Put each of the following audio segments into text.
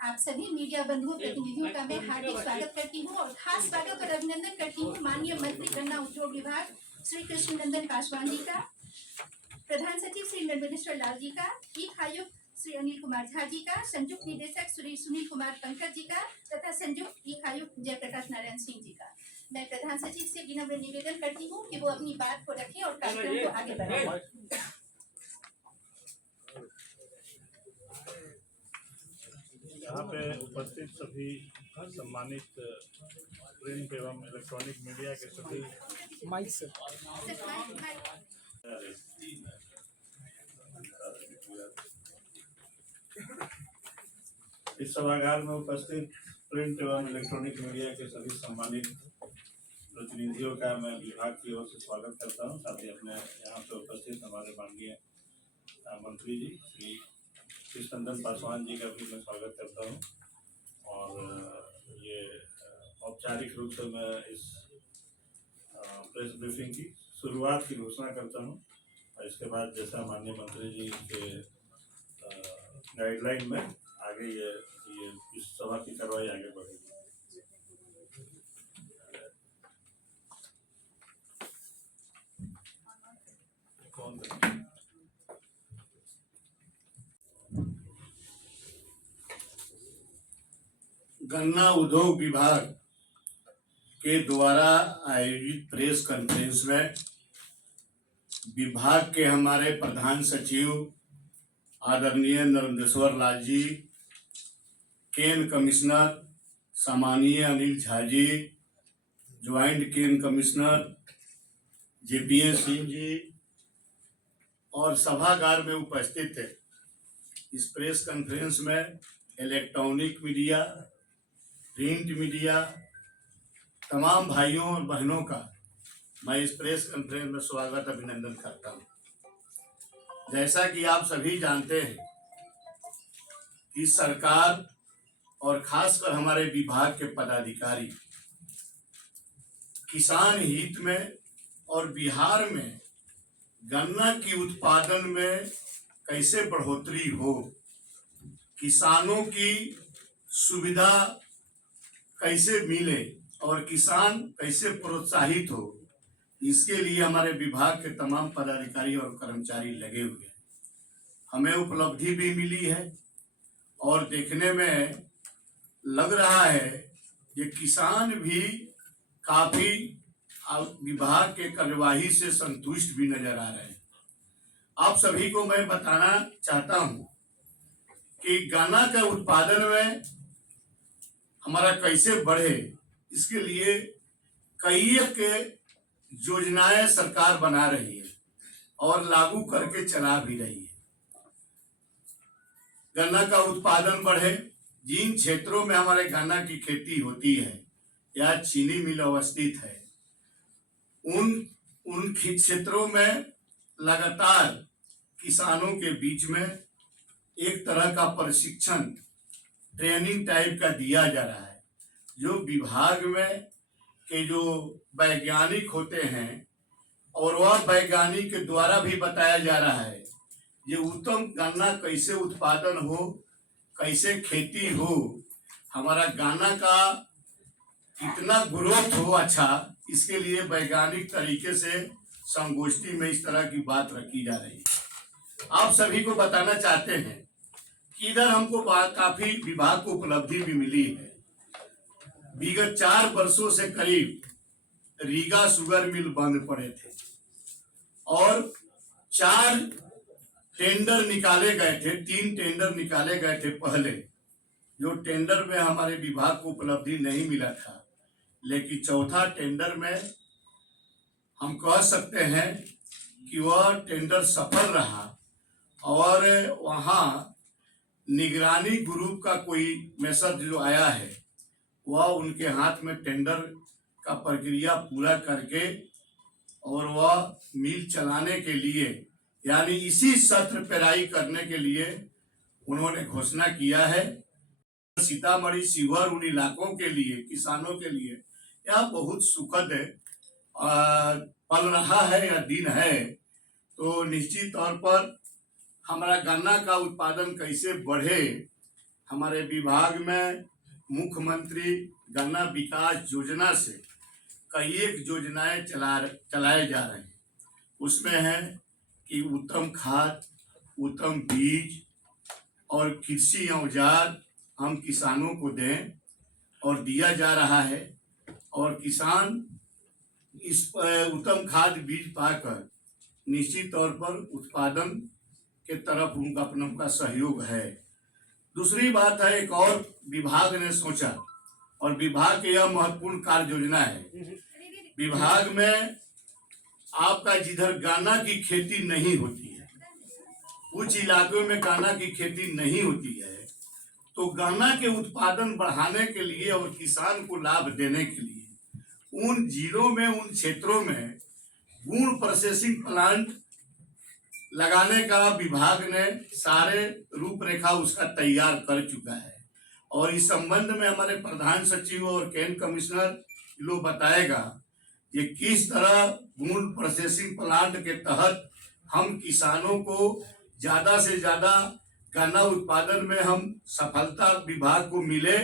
आप सभी मीडिया बंधुओं प्रतिनिधियों का मैं हार्दिक स्वागत करती हूँ और खास स्वागत और अभिनंदन करती हूँ माननीय मंत्री गन्ना उद्योग विभाग श्री कृष्ण नंदन पासवान जी का, प्रधान सचिव श्री नर्मदेश्वर लाल जी का, ईफ आयुक्त श्री अनिल कुमार झा जी का, संयुक्त निदेशक श्री सुनील कुमार पंकज जी का तथा संयुक्त ईफ आयुक्त जयप्रकाश नारायण सिंह जी का। मैं प्रधान सचिव से विनम्र निवेदन करती हूँ कि वो अपनी बात को रखें और कार्यक्रम को आगे बढ़ाएं। यहाँ पे उपस्थित सभी सम्मानित प्रिंट एवं इलेक्ट्रॉनिक मीडिया के सभी माइक से इस सभागार में उपस्थित प्रिंट एवं इलेक्ट्रॉनिक मीडिया के सभी सम्मानित प्रतिनिधियों का मैं विभाग की ओर से स्वागत करता हूँ। साथ ही अपने यहाँ पे उपस्थित हमारे माननीय मंत्री जी श्री कृष्ण नंदन पासवान जी का भी मैं स्वागत करता हूँ। और ये औपचारिक रूप से मैं इस प्रेस ब्रीफिंग की शुरुआत की घोषणा करता हूँ और इसके बाद जैसा माननीय मंत्री जी के गाइडलाइन में आगे ये इस सभा की कार्रवाई आगे बढ़ेगी। गन्ना उद्योग विभाग के द्वारा आयोजित प्रेस कॉन्फ्रेंस में विभाग के हमारे प्रधान सचिव आदरणीय नर्मदेश्वर लाल जी, केन कमिश्नर सामान्य अनिल झा जी, ज्वाइंट केन कमिश्नर जेपीएस सिंह जी और सभागार में उपस्थित थे। इस प्रेस कॉन्फ्रेंस में इलेक्ट्रॉनिक मीडिया, प्रिंट मीडिया, तमाम भाइयों और बहनों का मैं इस प्रेस कॉन्फ्रेंस में स्वागत अभिनंदन करता हूं। जैसा कि आप सभी जानते हैं कि सरकार और खासकर हमारे विभाग के पदाधिकारी किसान हित में और बिहार में गन्ना की उत्पादन में कैसे बढ़ोतरी हो, किसानों की सुविधा कैसे मिले और किसान कैसे प्रोत्साहित हो, इसके लिए हमारे विभाग के तमाम पदाधिकारी और कर्मचारी लगे हुए हैं। हमें उपलब्धि भी मिली है और देखने में लग रहा है कि किसान भी काफी विभाग के कार्यवाही से संतुष्ट भी नजर आ रहे हैं। आप सभी को मैं बताना चाहता हूं कि गन्ना का उत्पादन में हमारा कैसे बढ़े, इसके लिए कई के योजनाएं सरकार बना रही है और लागू करके चला भी रही है। गन्ना का उत्पादन बढ़े, जिन क्षेत्रों में हमारे गन्ना की खेती होती है या चीनी मिल अवस्थित है, उन क्षेत्रों में लगातार किसानों के बीच में एक तरह का प्रशिक्षण ट्रेनिंग टाइप का दिया जा रहा है, जो विभाग में के जो वैज्ञानिक होते हैं और वह वैज्ञानिक के द्वारा भी बताया जा रहा है ये उत्तम गन्ना कैसे उत्पादन हो, कैसे खेती हो, हमारा गन्ना का कितना ग्रोथ हो अच्छा, इसके लिए वैज्ञानिक तरीके से संगोष्ठी में इस तरह की बात रखी जा रही है। आप सभी को बताना चाहते हैं कि इधर हमको काफी विभाग को उपलब्धि भी मिली है। विगत 4 वर्षों से करीब रीगा शुगर मिल बंद पड़े थे और 4 टेंडर निकाले गए थे, 3 टेंडर निकाले गए थे पहले, जो टेंडर में हमारे विभाग को उपलब्धि नहीं मिला था, लेकिन चौथा टेंडर में हम कह सकते हैं कि वह टेंडर सफल रहा और वहाँ निगरानी ग्रुप का कोई मैसेज जो आया है वह उनके हाथ में टेंडर का प्रक्रिया पूरा करके और वह मिल चलाने के लिए यानी इसी सत्र पेराई करने के लिए उन्होंने घोषणा किया है। सीतामढ़ी शिवहर उन इलाकों के लिए, किसानों के लिए यह बहुत सुखद पल रहा है या दिन है। तो निश्चित तौर पर हमारा गन्ना का उत्पादन कैसे बढ़े, हमारे विभाग में मुख्यमंत्री गन्ना विकास योजना से कई एक योजनाएं चलाए जा रहे हैं। उसमें है कि उत्तम खाद, उत्तम बीज और कृषि औजार हम किसानों को दें और दिया जा रहा है, और किसान इस उत्तम खाद बीज पाकर निश्चित तौर पर उत्पादन के तरफ उनका अपना सहयोग है। दूसरी बात है, एक और विभाग ने सोचा, और विभाग की यह महत्वपूर्ण कार्य योजना है। विभाग में आपका जिधर गन्ना की खेती नहीं होती है, कुछ इलाकों में गन्ना की खेती नहीं होती है, तो गन्ना के उत्पादन बढ़ाने के लिए और किसान को लाभ देने के लिए उन जिलों में, उन क्षेत्रों में गुड़ प्रोसेसिंग प्लांट लगाने का विभाग ने सारे रूपरेखा उसका तैयार कर चुका है। और इस संबंध में हमारे प्रधान सचिव और कैंट कमिश्नर लोग बताएगा कि किस तरह गुड़ प्रोसेसिंग प्लांट के तहत हम किसानों को ज्यादा से ज्यादा गन्ना उत्पादन में हम सफलता विभाग को मिले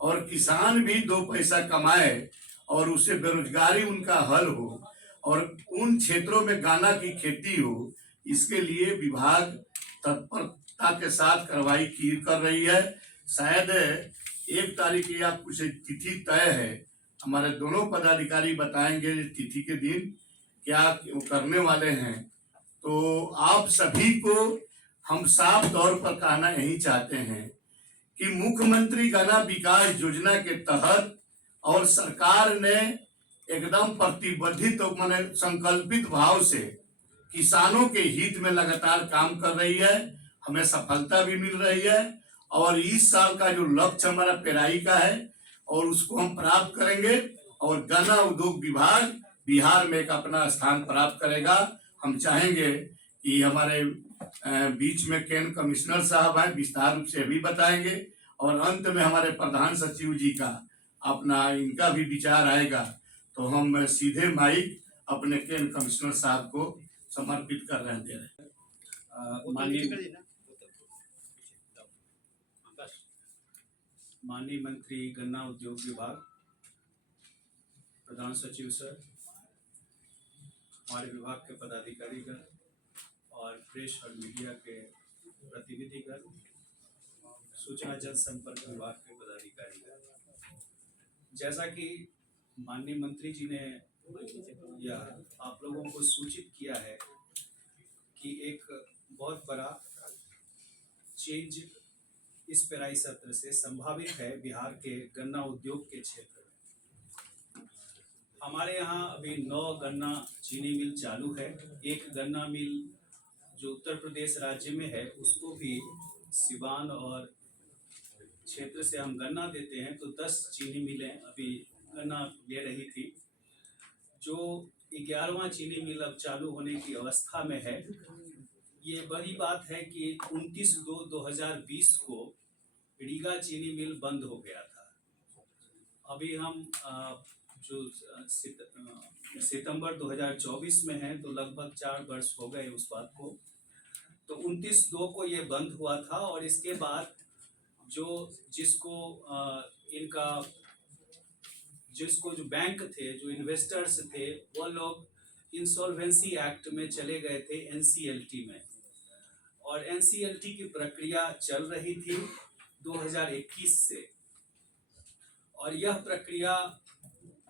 और किसान भी दो पैसा कमाए और उससे बेरोजगारी उनका हल हो और उन क्षेत्रों में गन्ना की खेती हो। इसके लिए विभाग तत्परता के साथ कार्रवाई कर रही है। शायद 1 तारीख या कुछ तिथि तय है, हमारे दोनों पदाधिकारी बताएंगे तिथि के दिन क्या करने वाले हैं। तो आप सभी को हम साफ तौर पर कहना यही चाहते हैं कि मुख्यमंत्री गन्ना विकास योजना के तहत और सरकार ने एकदम प्रतिबद्धित माने संकल्पित भाव से किसानों के हित में लगातार काम कर रही है। हमें सफलता भी मिल रही है और इस साल का जो लक्ष्य हमारा पेराई का है और उसको हम प्राप्त करेंगे और गन्ना उद्योग विभाग बिहार में एक अपना स्थान प्राप्त करेगा। हम चाहेंगे कि हमारे बीच में कैंट कमिश्नर साहब हैं, विस्तार रूप से भी बताएंगे और अंत में हमारे प्रधान सचिव जी का अपना इनका भी विचार आएगा। तो हम सीधे माइक अपने कैंट कमिश्नर साहब को समर्पित कर रहे हैं। माननीय मंत्री गन्ना उद्योग विभाग, प्रधान सचिव सर, हमारे विभाग के पदाधिकारीगण और प्रेस और मीडिया के प्रतिनिधिगण, सूचना जनसंपर्क विभाग के पदाधिकारीगण, जैसा कि माननीय मंत्री जी ने या आप लोगों को सूचित किया है कि एक बहुत बड़ा चेंज इस पेराई सत्र से संभावित है बिहार के गन्ना उद्योग के क्षेत्र में। हमारे यहाँ अभी 9 गन्ना चीनी मिल चालू है। एक गन्ना मिल जो उत्तर प्रदेश राज्य में है उसको भी सिवान और क्षेत्र से हम गन्ना देते हैं, तो 10 चीनी मिलें अभी गन्ना ले रही थी। जो 11वां चीनी मिल अब चालू होने की अवस्था में है। ये बड़ी बात है कि 29/2/2020 को रीगा चीनी मिल बंद हो गया था। अभी हम जो सितंबर 2024 में है, तो लगभग 4 वर्ष हो गए उस बात को। तो 29/2 को ये बंद हुआ था और इसके बाद जिसको जो बैंक थे, जो इन्वेस्टर्स थे, वो लोग इंसॉल्वेंसी एक्ट में चले गए थे, NCLT में, और NCLT की प्रक्रिया चल रही थी 2021 से। और यह प्रक्रिया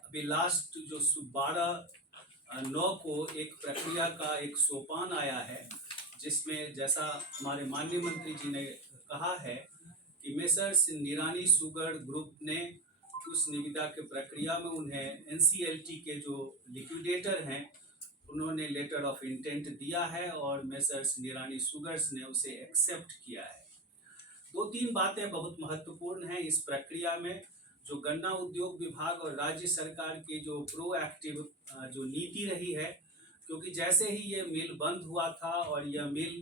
अभी लास्ट जो 12/9 को एक प्रक्रिया का एक सोपान आया है, जिसमें जैसा हमारे माननीय मंत्री जी ने कहा है कि मेसर्स निरानी शुगर ग्रुप ने उस निविदा के प्रक्रिया में उन्हें NCLT के जो लिक्विडेटर हैं उन्होंने लेटर ऑफ इंटेंट दिया है और मेसर्स निरानी शुगर्स ने उसे एक्सेप्ट किया है। 2-3 बातें बहुत महत्वपूर्ण हैं इस प्रक्रिया में। जो गन्ना उद्योग विभाग और राज्य सरकार की जो प्रोएक्टिव जो नीति रही है, क्योंकि जैसे ही ये मिल बंद हुआ था और यह मिल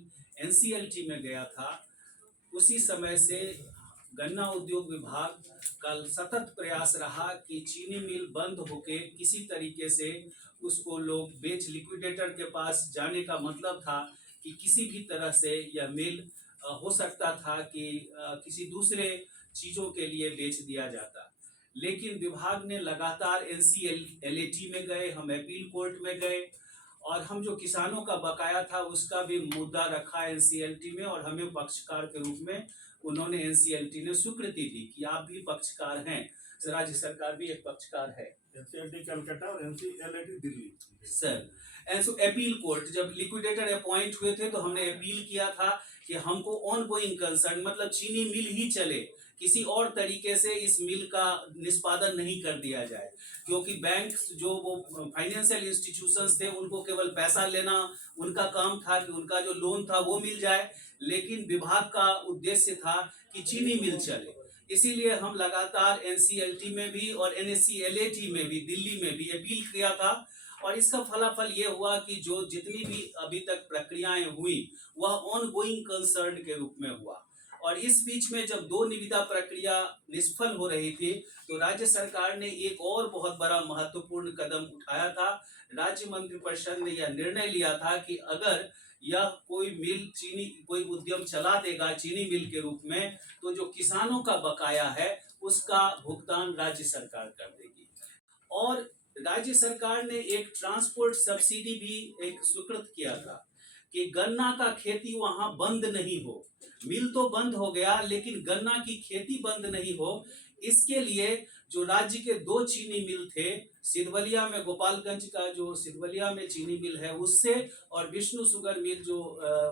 NCLT में गया था, उसी समय से गन्ना उद्योग विभाग का सतत प्रयास रहा कि चीनी मिल बंद होके किसी तरीके से उसको लोग बेच लिक्विडेटर के पास जाने का मतलब था कि किसी भी तरह से यह मिल हो सकता था कि किसी दूसरे चीज़ों के लिए बेच दिया जाता, लेकिन विभाग ने लगातार NCLAT में गए, हम अपील कोर्ट में गए और हम जो किसानों का बकाया था उसका भी मुद्दा रखा NCLT में, और हमें पक्षकार के रूप में उन्होंने NCLT ने स्वीकृति दी कि आप भी पक्षकार हैं, राज्य सरकार भी एक पक्षकार है। NCLT कलकत्ता और NCLAT Delhi. Sir and appeal court जब लिक्विडेटर अपॉइंट हुए थे तो हमने अपील किया था कि हमको ऑन गोइंग कंसर्न, मतलब चीनी मिल ही चले, किसी और तरीके से इस मिल का निष्पादन नहीं कर दिया जाए, क्योंकि बैंक जो वो फाइनेंशियल इंस्टीट्यूशंस थे उनको केवल पैसा लेना उनका काम था कि उनका जो लोन था वो मिल जाए, लेकिन विभाग का उद्देश्य था कि चीनी मिल चले। इसीलिए हम लगातार NCLT में भी और NSCLAT में भी, दिल्ली में भी अपील किया था, और इसका फलाफल ये हुआ कि जो जितनी भी अभी तक प्रक्रियाएं हुई वह ऑन गोइंग कंसर्न के रूप में हुआ। और इस बीच में जब 2 निविदा प्रक्रिया निष्फल हो रही थी तो राज्य सरकार ने एक और बहुत बड़ा महत्वपूर्ण कदम उठाया था। राज्य मंत्रिपरिषद ने यह निर्णय लिया था कि अगर यह कोई मिल चीनी कोई उद्यम चला देगा चीनी मिल के रूप में, तो जो किसानों का बकाया है उसका भुगतान राज्य सरकार कर देगी। और राज्य सरकार ने एक ट्रांसपोर्ट सब्सिडी भी एक स्वीकृत किया था कि गन्ना का खेती वहां बंद नहीं हो। मिल तो बंद हो गया लेकिन गन्ना की खेती बंद नहीं हो, इसके लिए जो राज्य के 2 चीनी मिल थे, सिधवलिया में गोपालगंज का जो सिधवलिया में चीनी मिल है उससे, और विष्णु शुगर मिल जो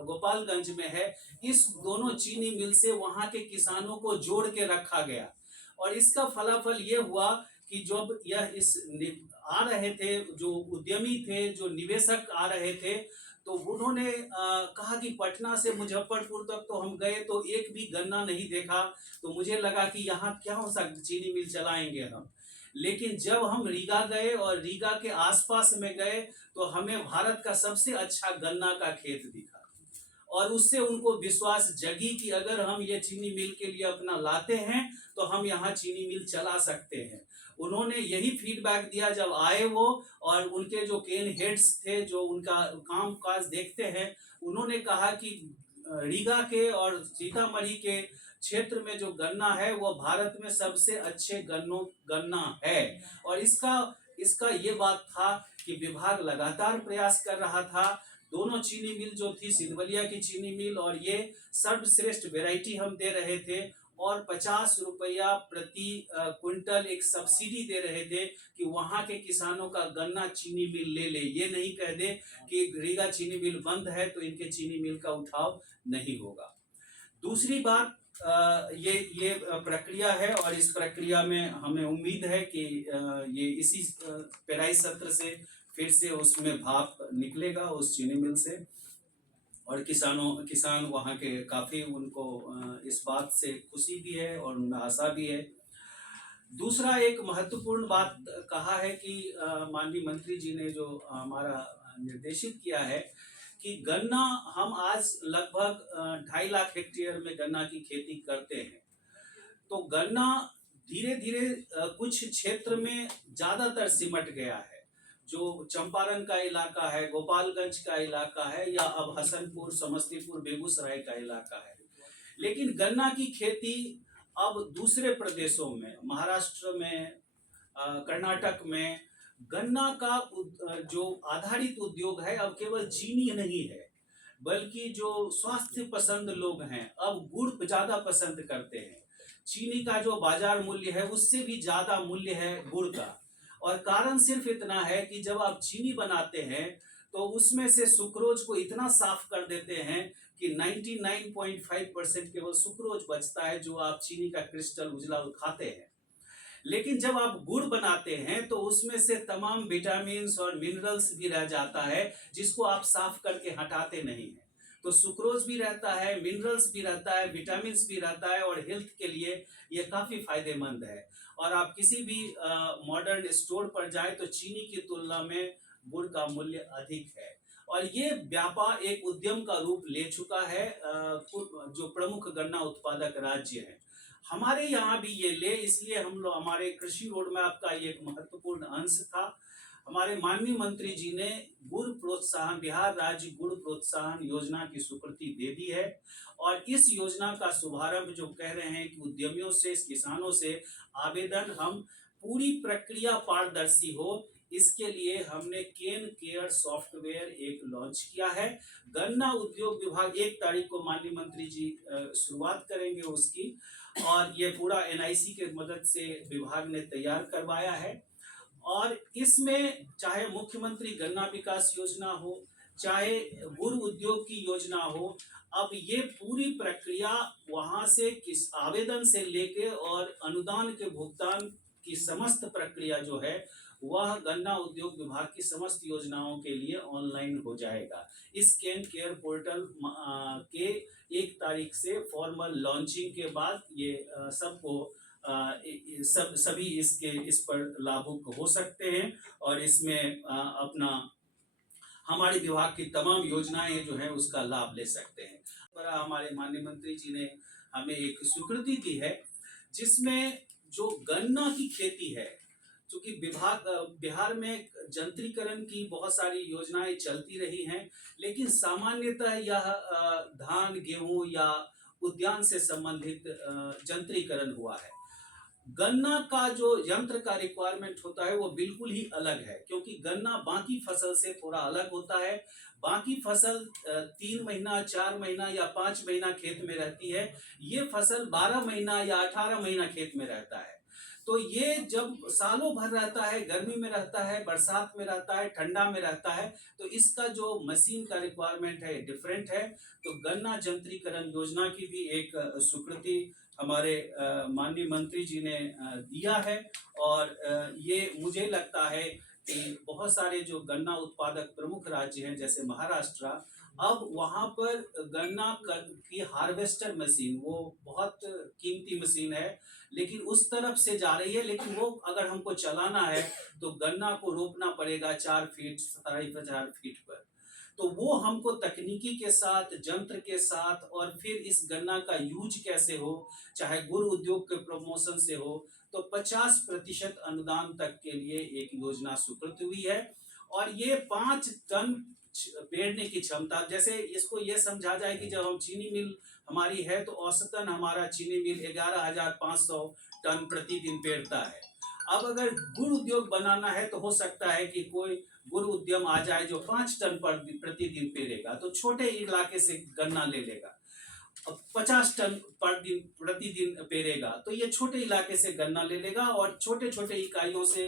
गोपालगंज में है, इस दोनों चीनी मिल से वहां के किसानों को जोड़ के रखा गया। और इसका फलाफल ये हुआ कि जब यह आ रहे थे, जो उद्यमी थे, जो निवेशक आ रहे थे, तो उन्होंने कहा कि पटना से मुजफ्फरपुर तक तो हम गए तो एक भी गन्ना नहीं देखा, तो मुझे लगा कि यहाँ क्या हो सकता, चीनी मिल चलाएंगे हम। लेकिन जब हम रीगा गए और रीगा के आसपास में गए तो हमें भारत का सबसे अच्छा गन्ना का खेत दिखा, और उससे उनको विश्वास जगी कि अगर हम ये चीनी मिल के लिए अपना लाते हैं तो हम यहाँ चीनी मिल चला सकते हैं। उन्होंने यही फीडबैक दिया जब आए वो, और उनके जो केन हेड्स थे जो उनका काम काज देखते हैं, उन्होंने कहा कि रीगा के और सीतामढ़ी के क्षेत्र में जो गन्ना है वो भारत में सबसे अच्छे गन्ना है। और इसका ये बात था कि विभाग लगातार प्रयास कर रहा था। दोनों चीनी मिल जो थी, सिधवलिया की चीनी मिल और ये सर्वश्रेष्ठ वैरायटी हम दे रहे थे, और 50 रुपया प्रति क्विंटल एक सब्सिडी दे रहे थे कि वहां के किसानों का गन्ना चीनी मिल ले ले, ये नहीं कह दे कि रीगा चीनी मिल बंद है तो इनके चीनी मिल का उठाव नहीं होगा। दूसरी बात, ये प्रक्रिया है और इस प्रक्रिया में हमें उम्मीद है कि ये इसी पेराई सत्र से फिर से उसमें भाप निकलेगा उस चीनी मिल से, और किसान वहाँ के काफ़ी उनको इस बात से खुशी भी है और उनमें आशा भी है। दूसरा एक महत्वपूर्ण बात कहा है कि माननीय मंत्री जी ने जो हमारा निर्देशित किया है कि गन्ना हम आज लगभग 2.5 लाख हेक्टेयर में गन्ना की खेती करते हैं, तो गन्ना धीरे धीरे कुछ क्षेत्र में ज़्यादातर सिमट गया है। जो चंपारण का इलाका है, गोपालगंज का इलाका है, या अब हसनपुर, समस्तीपुर, बेगूसराय का इलाका है, लेकिन गन्ना की खेती अब दूसरे प्रदेशों में, महाराष्ट्र में, कर्नाटक में गन्ना का जो आधारित उद्योग है अब केवल चीनी नहीं है, बल्कि जो स्वास्थ्य पसंद लोग हैं अब गुड़ ज्यादा पसंद करते हैं। चीनी का जो बाजार मूल्य है उससे भी ज्यादा मूल्य है गुड़ का, और कारण सिर्फ इतना है कि जब आप चीनी बनाते हैं तो उसमें से सुक्रोज को इतना साफ कर देते हैं कि 99.5% केवल सुक्रोज बचता है जो आप चीनी का क्रिस्टल उजला खाते हैं। लेकिन जब आप गुड़ बनाते हैं तो उसमें से तमाम विटामिन और मिनरल्स भी रह जाता है जिसको आप साफ करके हटाते नहीं हैं। तो सुक्रोज भी रहता है, मिनरल्स भी रहता है, विटामिन भी रहता है, और हेल्थ के लिए ये काफ़ी फायदेमंद है। और आप किसी भी मॉडर्न स्टोर पर जाए तो चीनी की तुलना में गुड़ का मूल्य अधिक है, और ये व्यापार एक उद्यम का रूप ले चुका है। जो प्रमुख गन्ना उत्पादक राज्य हैं हमारे यहाँ भी ये ले, इसलिए हम लोग, हमारे कृषि रोड मैप का ये एक महत्वपूर्ण अंश था। हमारे माननीय मंत्री जी ने गुड़ प्रोत्साहन, बिहार राज्य गुड़ प्रोत्साहन योजना की स्वीकृति दे दी है। और इस योजना का शुभारंभ जो कह रहे हैं कि उद्यमियों से, किसानों से आवेदन, हम पूरी प्रक्रिया पारदर्शी हो, इसके लिए हमने केन केयर सॉफ्टवेयर एक लॉन्च किया है। गन्ना उद्योग विभाग 1 तारीख को माननीय मंत्री जी शुरुआत करेंगे उसकी, और ये पूरा NIC के मदद से विभाग ने तैयार करवाया है। और इसमें चाहे मुख्यमंत्री गन्ना विकास योजना हो, चाहे गुड़ उद्योग की योजना हो, अब ये पूरी प्रक्रिया वहां से किस आवेदन से लेके और अनुदान के भुगतान की समस्त प्रक्रिया जो है वह गन्ना उद्योग विभाग की समस्त योजनाओं के लिए ऑनलाइन हो जाएगा। इस केन केयर पोर्टल के 1 तारीख से फॉर्मल लॉन्चिंग के बाद ये सबको सभी इस पर लाभुक हो सकते हैं और इसमें अपना हमारे विभाग की तमाम योजनाएं जो है उसका लाभ ले सकते हैं। हमारे माननीय मंत्री जी ने हमें एक स्वीकृति दी है जिसमें जो गन्ना की खेती है, क्योंकि बिहार में यंत्रीकरण की बहुत सारी योजनाएं चलती रही हैं, लेकिन सामान्यतः यह धान, गेहूं या उद्यान से संबंधित यंत्रीकरण हुआ है। गन्ना का जो यंत्र का रिक्वायरमेंट होता है वो बिल्कुल ही अलग है, क्योंकि गन्ना बाकी फसल से थोड़ा अलग होता है। बाकी फसल 3 महीना, 4 महीना या 5 महीना खेत में रहती है, ये फसल 12 महीना या 18 महीना खेत में रहता है। तो ये जब सालों भर रहता है, गर्मी में रहता है, बरसात में रहता है, ठंडा में रहता है, तो इसका जो मशीन का रिक्वायरमेंट है डिफरेंट है। तो गन्ना यंत्रीकरण योजना की भी एक स्वीकृति हमारे माननीय मंत्री जी ने दिया है। और ये मुझे लगता है कि बहुत सारे जो गन्ना उत्पादक प्रमुख राज्य हैं जैसे महाराष्ट्र, अब वहाँ पर गन्ना की हार्वेस्टर मशीन, वो बहुत कीमती मशीन है, लेकिन उस तरफ से जा रही है। लेकिन वो अगर हमको चलाना है तो गन्ना को रोपना पड़ेगा 4 फीट 4.5 फीट पर। तो वो हमको तकनीकी के साथ, यंत्र के साथ, और फिर इस गन्ना का यूज कैसे हो, चाहे गुड़ उद्योग के प्रमोशन से हो, तो 50% अनुदान तक के लिए एक योजना स्वीकृत हुई है। और ये 5 टन पेड़ने की क्षमता, जैसे इसको ये समझा जाए कि जब हम चीनी मिल हमारी है तो औसतन हमारा चीनी मिल 11,500 टन प्रतिदिन पेड़ता है। अब अगर गुड़ उद्योग बनाना है तो हो सकता है कि कोई गुड़ उद्यम आ जाए जो 5 टन प्रतिदिन पेरेगा, तो छोटे इलाके से गन्ना ले लेगा। अब 50 टन प्रतिदिन पेरेगा तो ये छोटे इलाके से गन्ना ले लेगा, और छोटे छोटे इकाइयों से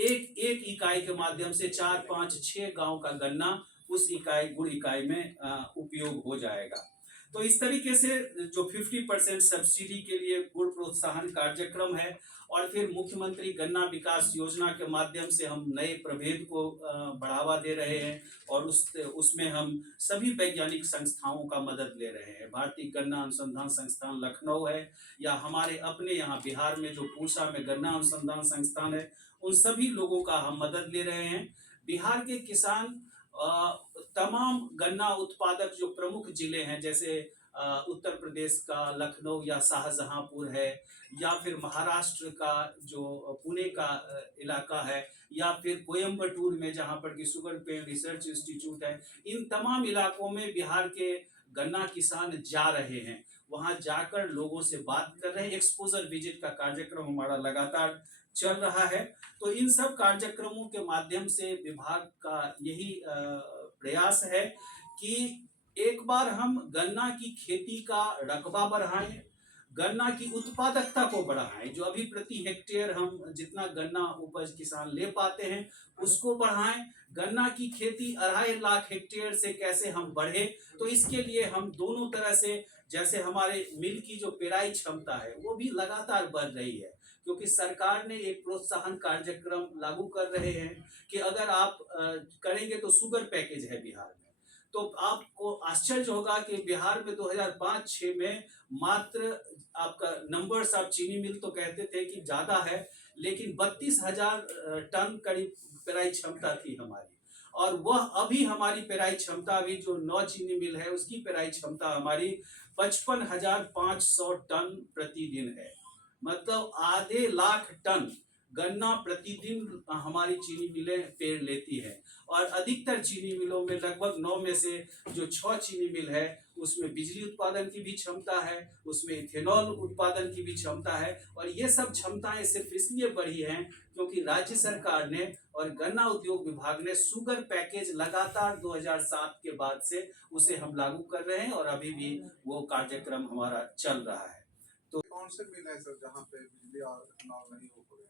एक इकाई के माध्यम से 4, 5, 6 गांव का गन्ना उस इकाई, गुड़ इकाई में उपयोग हो जाएगा। तो इस तरीके से जो 50% सब्सिडी के लिए गुड़ प्रोत्साहन कार्यक्रम है, और फिर मुख्यमंत्री गन्ना विकास योजना के माध्यम से हम नए प्रभेद को बढ़ावा दे रहे हैं, और उसमें हम सभी वैज्ञानिक संस्थाओं का मदद ले रहे हैं। भारतीय गन्ना अनुसंधान संस्थान लखनऊ है, या हमारे अपने यहाँ बिहार में जो पूसा में गन्ना अनुसंधान संस्थान है, उन सभी लोगों का हम मदद ले रहे हैं। बिहार के किसान तमाम गन्ना उत्पादक जो प्रमुख जिले हैं, जैसे उत्तर प्रदेश का लखनऊ या शाहजहांपुर है, या फिर महाराष्ट्र का जो पुणे का इलाका है, या फिर कोयम्बटूर में जहाँ पर कि शुगर पेन रिसर्च इंस्टीट्यूट है, इन तमाम इलाकों में बिहार के गन्ना किसान जा रहे हैं। वहाँ जाकर लोगों से बात कर रहे हैं। एक्सपोजर विजिट का कार्यक्रम हमारा लगातार चल रहा है। तो इन सब कार्यक्रमों के माध्यम से विभाग का यही प्रयास है कि एक बार हम गन्ना की खेती का रकबा बढ़ाएं, गन्ना की उत्पादकता को बढ़ाएं, जो अभी प्रति हेक्टेयर हम जितना गन्ना उपज किसान ले पाते हैं उसको बढ़ाएं। गन्ना की खेती 2.5 लाख हेक्टेयर से कैसे हम बढ़े, तो इसके लिए हम दोनों तरह से, जैसे हमारे मिल की जो पेराई क्षमता है वो भी लगातार बढ़ रही है, क्योंकि सरकार ने एक प्रोत्साहन कार्यक्रम लागू कर रहे हैं कि अगर आप करेंगे तो शुगर पैकेज है बिहार में। तो आपको आश्चर्य होगा कि बिहार में 2005-6 में मात्र आपका नंबर्स, आप चीनी मिल तो कहते थे कि ज्यादा है, लेकिन 32,000 टन करीब पेराई क्षमता थी हमारी। और वह अभी हमारी पेराई क्षमता, अभी जो 9 चीनी मिल है उसकी पेराई क्षमता हमारी 55,500 टन प्रतिदिन है। मतलब 1.5 लाख टन गन्ना प्रतिदिन हमारी चीनी मिलें पेड़ लेती है, और अधिकतर चीनी मिलों में लगभग 9 में से जो 6 चीनी मिल है उसमें बिजली उत्पादन की भी क्षमता है, उसमें इथेनॉल उत्पादन की भी क्षमता है। और ये सब क्षमताएं सिर्फ इसलिए बढ़ी हैं क्योंकि राज्य सरकार ने और गन्ना उद्योग विभाग ने शुगर पैकेज लगातार 2007 के बाद से उसे हम लागू कर रहे हैं, और अभी भी वो कार्यक्रम हमारा चल रहा है। कौन से मिल है सर जहाँ पे बिजली और इथेनॉल नहीं हो रहे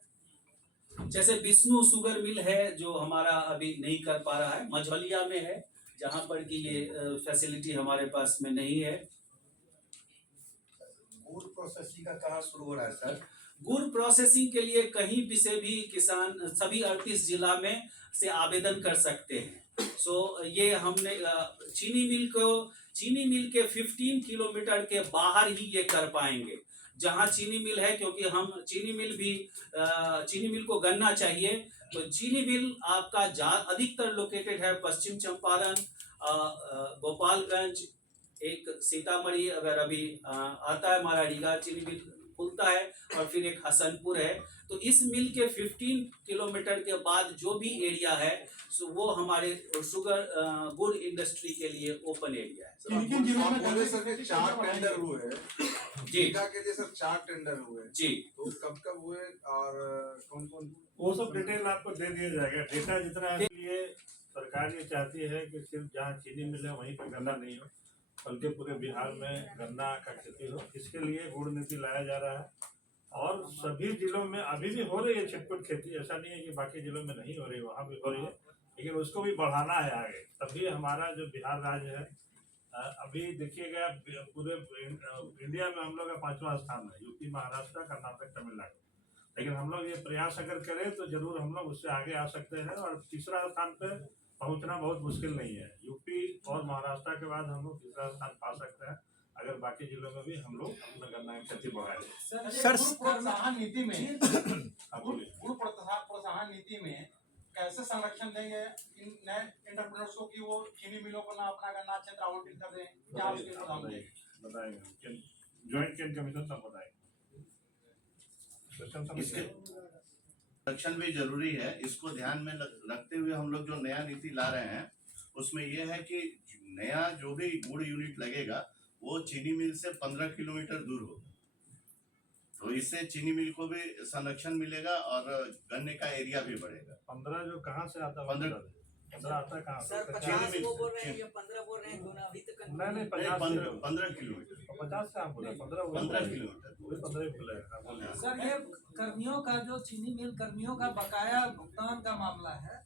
हैं? जैसे विष्णु शुगर मिल है जो हमारा अभी नहीं कर पा रहा है, मझौलिया में है जहाँ पर कि ये फैसिलिटी हमारे पास में नहीं है। गुड़ प्रोसेसिंग का कहाँ शुरू हो रहा है सर? गुड़ प्रोसेसिंग के लिए कहीं भी से भी किसान सभी 38 जिला में से आवेदन कर सकते हैं। सो ये हमने चीनी मिल के 15 किलोमीटर के बाहर ही ये कर पाएंगे जहाँ चीनी मिल है, क्योंकि हम चीनी मिल को गन्ना चाहिए। तो चीनी मिल आपका अधिकतर लोकेटेड है पश्चिम चंपारण, गोपालगंज, एक सीतामढ़ी अगर अभी आता है हमारा रीगा चीनी मिल खुलता है, और फिर एक हसनपुर है। तो इस मिल के 15 किलोमीटर के बाद जो भी एरिया है वो हमारे गुड़ इंडस्ट्री के लिए ओपन एरिया है। किन जिलों में बोले सर कि 4 टेंडर हुए हैं जी के लिए सर? 4 टेंडर हुए हैं जी। तो कब हुए और कौन कौन? वो सब डिटेल आपको दे दिया जाएगा। डेटा जितना है, इसलिए सरकार ये चाहती है कि सिर्फ जहाँ चीनी मिल है वहीं पर गन्ना नहीं हो, बल्कि पूरे बिहार में गन्ना का खेती हो। इसके लिए गुड़ नीति लाया जा रहा है, और सभी जिलों में अभी भी हो रही है छिटपुट खेती। ऐसा नहीं है कि बाकी जिलों में नहीं हो रही, वहाँ भी हो रही है, लेकिन उसको भी बढ़ाना है आगे। तभी हमारा जो बिहार राज्य है, अभी देखिएगा पूरे इंडिया में हम लोग का 5वां स्थान है, यूपी, महाराष्ट्र, कर्नाटक, तमिलनाडु। लेकिन हम लोग ये प्रयास अगर करें तो जरूर हम लोग उससे आगे आ सकते हैं, और तीसरा स्थान पे पहुंचना बहुत मुश्किल नहीं है। यूपी और महाराष्ट्र के बाद हम लोग तीसरा स्थान पा सकते हैं अगर बाकी जिलों में भी हम लोग अपना गन्ना की खेती बढ़ाएं। सर प्रोत्साहन नीति में बोलिए। प्रोत्साहन नीति में कैसे संरक्षण देंगे इन नए एंटरप्रेन्योर्स को कि वो चीनी मिलों को ना अपना गन्ना क्षेत्र आवंटित कर दें? क्या उसके बताएंगे? ज्वाइंट केन कमीशन सब बताएंगे। इसके संरक्षण भी जरूरी है। इसको ध्यान में रखते हुए हम लोग जो नया नीति ला रहे हैं उसमें यह है कि नया जो भी गुड़ यूनिट लगेगा वो चीनी मिल से 15 किलोमीटर दूर हो, तो इससे चीनी मिल को भी संरक्षण मिलेगा और गन्ने का एरिया भी बढ़ेगा। 15 जो कहाँ से आता है? 15 आता है कहाँ से? सर 50 वो बोल रहे हैं या 15 बोल रहे हैं, दोनों अभी तक नहीं 15 किलोमीटर। 50 से आप बोले 15 किलोमीटर, 15 बोले। सर ये कर्मियों का जो चीनी मिल कर्मियों का बकाया भुगतान का मामला है,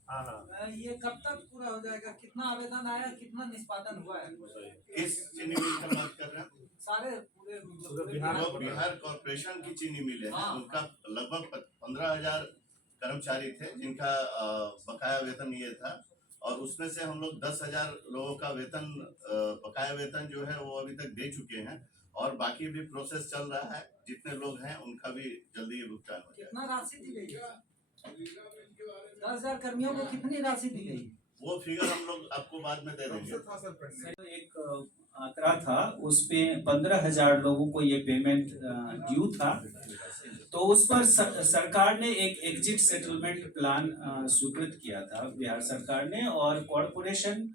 ये कब तक पूरा हो जाएगा? कितना आवेदन आया, कितना निष्पादन हुआ है? किस चीनी मिल की बात कर रहे हैं? सारे पूरे बिहार कॉर्पोरेशन की चीनी मिल है, उनका लगभग 15,000 कर्मचारी थे जिनका बकाया वेतन ये था, और उसमें से हम लोग 10,000 लोगों का वेतन बकाया वेतन जो है वो अभी तक दे चुके हैं, और बाकी भी प्रोसेस चल रहा है। जितने लोग हैं उनका भी जल्दी ये भुगतान हो जाएगा। कितना राशि दी गई? 10,000 कर्मियों को कितनी राशि दी गई? वो फिगर हम लोग आपको बाद में दे देंगे। एक आंकड़ा था, उसमें 15,000 लोगों को ये पेमेंट ड्यू था, तो उस पर सरकार ने एक एग्जिट सेटलमेंट प्लान स्वीकृत किया था बिहार सरकार ने, और कॉर्पोरेशन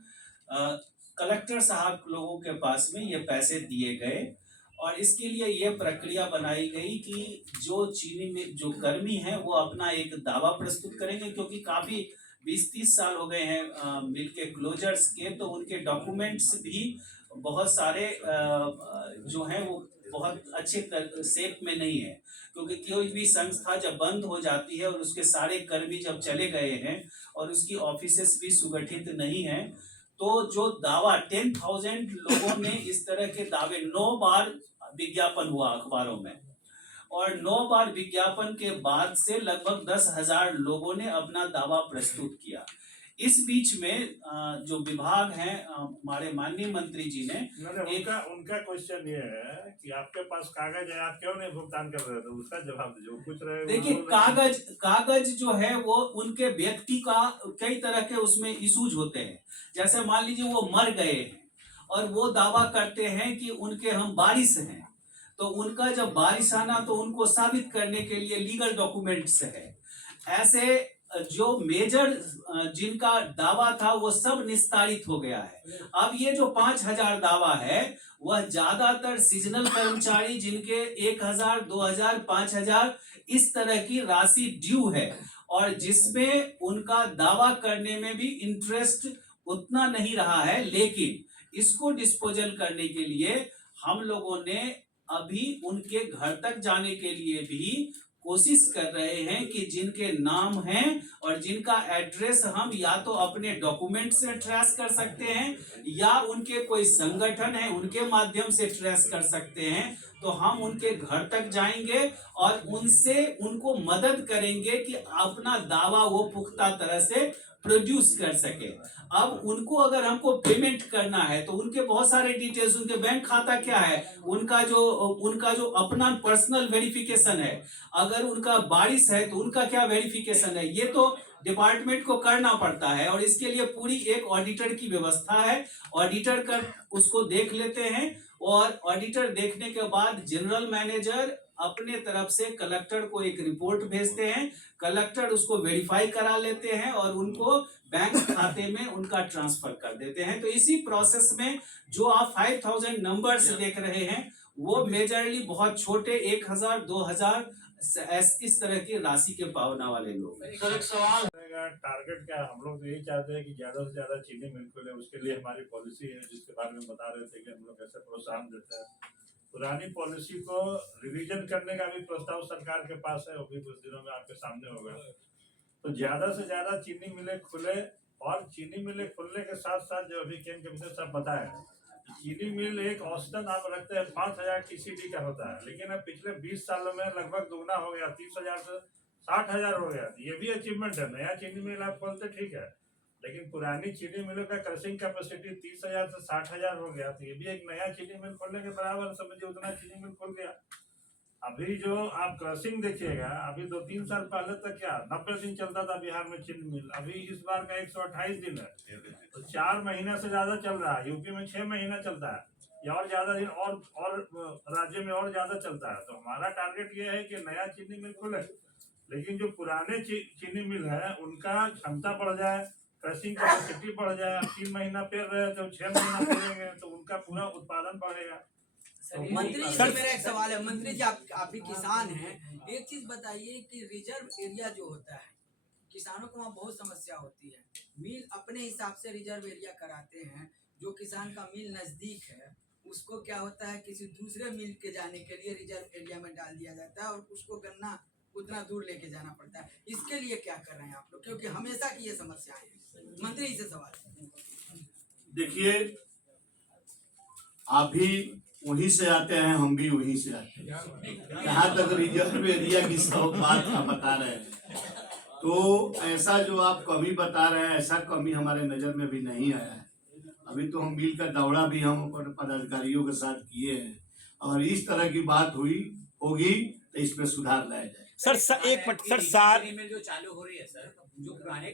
कलेक्टर साहब लोगों के पास में ये पैसे दिए गए, और इसके लिए ये प्रक्रिया बनाई गई कि जो चीनी में जो कर्मी हैं वो अपना एक दावा प्रस्तुत करेंगे, क्योंकि काफ़ी 20-30 साल हो गए हैं मिल के क्लोजर्स के, तो उनके डॉक्यूमेंट्स भी बहुत सारे जो हैं वो बहुत अच्छे शेप में नहीं है, क्योंकि कोई भी संस्था जब बंद हो जाती है और उसके सारे कर्मी जब चले गए हैं और उसकी ऑफिसेस भी सुगठित नहीं है, तो जो दावा 10,000 लोगों ने इस तरह के दावे 9 बार विज्ञापन हुआ अखबारों में, और 9 बार विज्ञापन के बाद से लगभग 10,000 लोगों ने अपना दावा प्रस्तुत किया। इस बीच में जो विभाग हैं हमारे माननीय मंत्री जी ने उनका क्वेश्चन ये है कि आपके पास कागज है, आप क्यों नहीं भुगतान कर रहे थे? उसका जवाब जो कुछ रहे। देखिए कागज जो है वो उनके व्यक्ति का कई तरह के उसमें इशूज होते हैं। जैसे मान लीजिए वो मर गए हैं और वो दावा करते हैं कि उनके हम वारिस हैं, तो उनका जब वारिस आना तो उनको साबित करने के लिए लीगल डॉक्यूमेंट्स है, ऐसे जो मेजर जिनका दावा था वो सब निस्तारित हो गया है। अब ये जो 5,000 दावा है वह ज्यादातर सीजनल कर्मचारी जिनके 1,000, 2,000, 5,000 इस तरह की राशि ड्यू है और जिसमें उनका दावा करने में भी इंटरेस्ट उतना नहीं रहा है, लेकिन इसको डिस्पोजल करने के लिए हम लोगों ने अभी उनके घर तक जाने के लिए भी कोशिश कर रहे हैं कि जिनके नाम हैं और जिनका एड्रेस हम या तो अपने डॉक्यूमेंट से ट्रेस कर सकते हैं या उनके कोई संगठन है उनके माध्यम से ट्रेस कर सकते हैं, तो हम उनके घर तक जाएंगे और उनसे उनको मदद करेंगे कि अपना दावा वो पुख्ता तरह से प्रोड्यूस कर सके। अब उनको अगर हमको पेमेंट करना है तो उनके बहुत सारे डिटेल्स, उनके बैंक खाता क्या है, उनका जो अपना पर्सनल वेरिफिकेशन है, अगर उनका बारिश है तो उनका क्या वेरिफिकेशन है, ये तो डिपार्टमेंट को करना पड़ता है और इसके लिए पूरी एक ऑडिटर की व्यवस्था है। ऑडिटर कर उसको देख लेते हैं और ऑडिटर देखने के बाद जनरल मैनेजर अपने तरफ से कलेक्टर को एक रिपोर्ट भेजते हैं, कलेक्टर उसको वेरीफाई करा लेते हैं और उनको बैंक खाते में उनका ट्रांसफर कर देते हैं। तो इसी प्रोसेस में जो आप 5,000 नंबर्स देख रहे हैं वो मेजरली बहुत छोटे 1,000, 2,000 इस तरह की राशि के पावना वाले लोग। सर एक सवाल टारगेट क्या है? हम लोग तो यही चाहते हैं कि ज्यादा से ज्यादा चीनी मिल खुले, उसके लिए हमारी पॉलिसी है जिसके बारे में बता रहे थे कि हम लोग कैसे प्रोत्साहन देते हैं। पुरानी पॉलिसी को रिवीजन करने का भी प्रस्ताव सरकार के पास है, वो भी कुछ दिनों में आपके सामने होगा। तो ज्यादा से ज्यादा चीनी मिले खुले और चीनी मिले खुलने के साथ साथ जो अभी केंद्र कमिश्नर साहब बताए चीनी मिल एक औसतन आप रखते हैं 5,000 TCD का होता है, लेकिन अब पिछले 20 सालों में लगभग दुगना हो गया, 30,000 से 60,000 हो गया। ये भी अचीवमेंट है। नया चीनी मिल आप खोलते ठीक है, लेकिन पुरानी चीनी मिलों का क्रशिंग कैपेसिटी 30,000 से 60,000 हो गया, तो ये भी एक नया चीनी मिल खोलने के बराबर समझिए, उतना चीनी मिल खुल गया। अभी जो आप क्रशिंग देखिएगा, अभी 2-3 साल पहले तक क्या 90 दिन चलता था बिहार में चीनी मिल, अभी इस बार का 128 दिन है, तो 4 महीना से ज्यादा चल रहा है। यूपी में 6 महीना चलता है या और ज्यादा दिन और राज्य में और ज्यादा चलता है। तो हमारा टारगेट ये है कि नया चीनी मिल खुले, लेकिन जो पुराने चीनी मिल है उनका क्षमता बढ़ जाए, क्रशिंग कैपेसिटी बढ़ जाए। 3 महीना पेर रहे तो 6 महीना पेरेंगे तो उनका पूरा उत्पादन बढ़ेगा। मंत्री जी से मेरा एक सवाल है, मंत्री जी आप भी किसान हैं, एक चीज बताइए कि रिजर्व एरिया जो होता है किसानों को वहाँ बहुत समस्या होती है। मिल अपने हिसाब से रिजर्व एरिया कराते हैं, जो किसान का मिल नजदीक है उसको क्या होता है किसी दूसरे मिल के जाने के लिए रिजर्व एरिया में डाल दिया जाता है और उसको गन्ना उतना दूर लेके जाना पड़ता है। इसके लिए क्या कर रहे हैं आप लोग, क्योंकि हमेशा की ये समस्या है। मंत्री जी से सवाल। देखिए आप भी वहीं से आते हैं, हम भी वहीं से आते हैं। जहाँ तक रिजर्व एरिया की सब बात आप बता रहे हैं, तो ऐसा जो आप कमी बता रहे हैं ऐसा कमी हमारे नज़र में भी नहीं आया है। अभी तो हम मिल का दौरा भी हम अपने पदाधिकारियों के साथ किए हैं और इस तरह की बात होगी तो इसमें सुधार लाया जाए। सर एक मिनट सर, में जो चालू हो रही है सर, जो पुराने